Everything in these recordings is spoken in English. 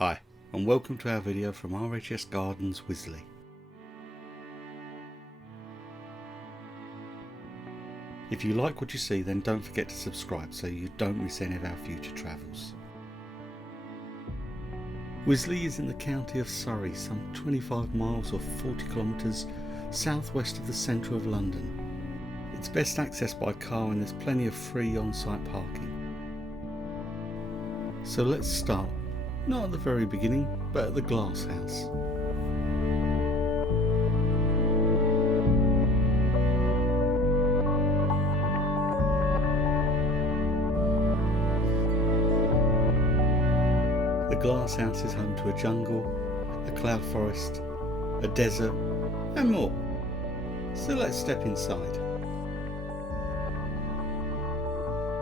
Hi, and welcome to our video from RHS Gardens Wisley. If you like what you see, then don't forget to subscribe so you don't miss any of our future travels. Wisley is in the county of Surrey, some 25 miles or 40 kilometres southwest of the centre of London. It's best accessed by car and there's plenty of free on-site parking. So let's start, not at the very beginning, but at the Glasshouse. The Glasshouse is home to a jungle, a cloud forest, a desert, and more. So let's step inside.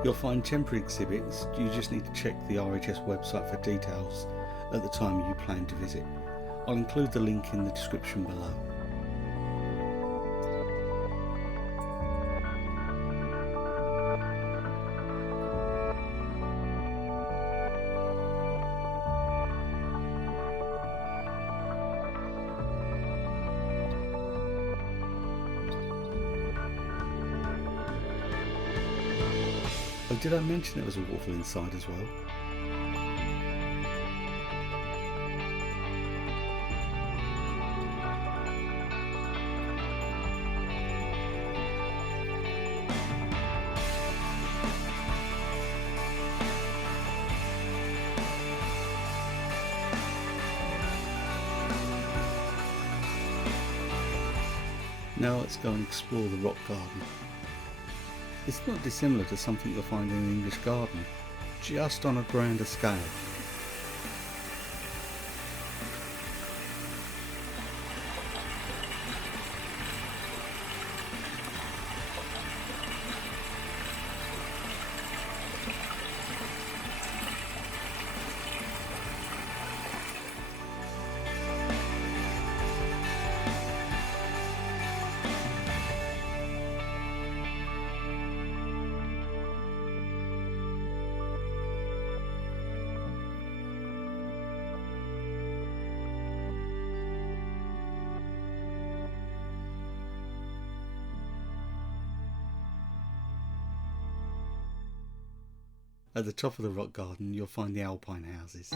You'll find temporary exhibits. You just need to check the RHS website for details at the time you plan to visit. I'll include the link in the description below. Oh, did I mention there was a waterfall inside as well? Now let's go and explore the rock garden. It's not dissimilar to something you'll find in an English garden, just on a grander scale. At the top of the rock garden you'll find the Alpine Houses.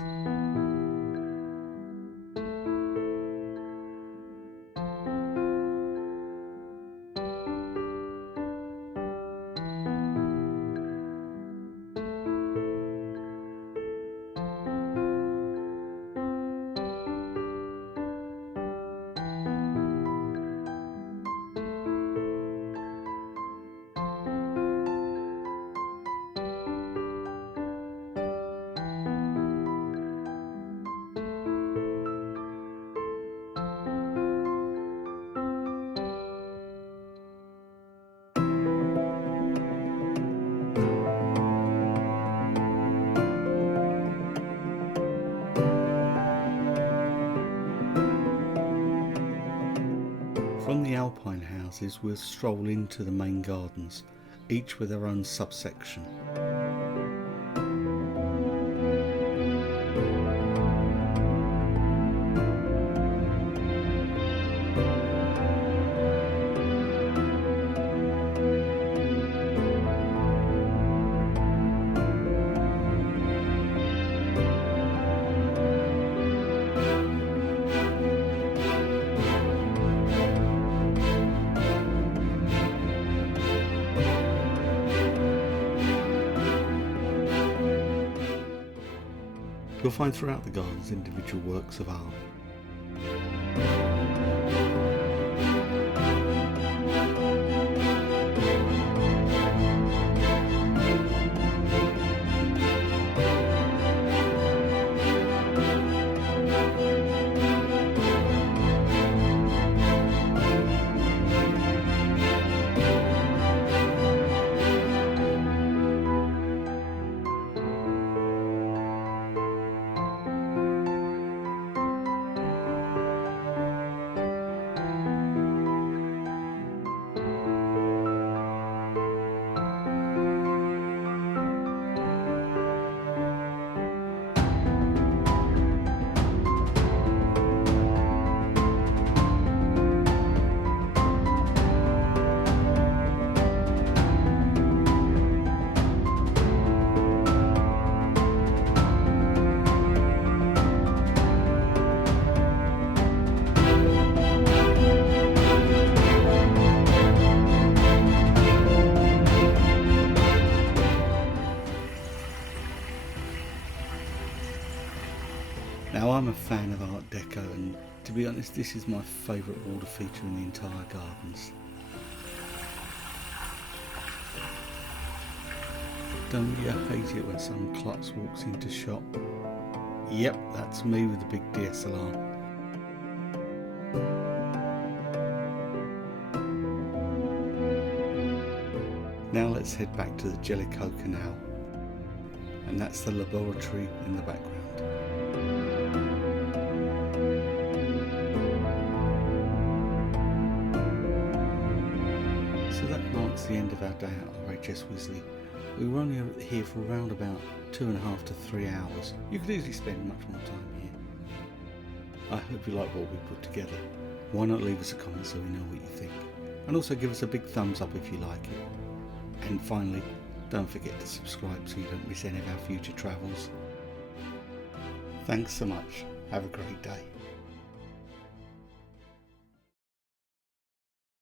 From the Alpine Houses we'll stroll into the main gardens, each with their own subsection. You'll find throughout the gardens individual works of art. Now I'm a fan of Art Deco, and to be honest this is my favourite water feature in the entire gardens. Don't you hate it when some klutz walks into shop? Yep, that's me with the big DSLR. Now let's head back to the Jellicoe Canal, and that's the laboratory in the background. So that marks the end of our day at RHS Wisley. We were only here for around about 2.5 to 3 hours. You could easily spend much more time here. I hope you like what we put together. Why not leave us a comment so we know what you think? And also give us a big thumbs up if you like it. And finally, don't forget to subscribe so you don't miss any of our future travels. Thanks so much. Have a great day.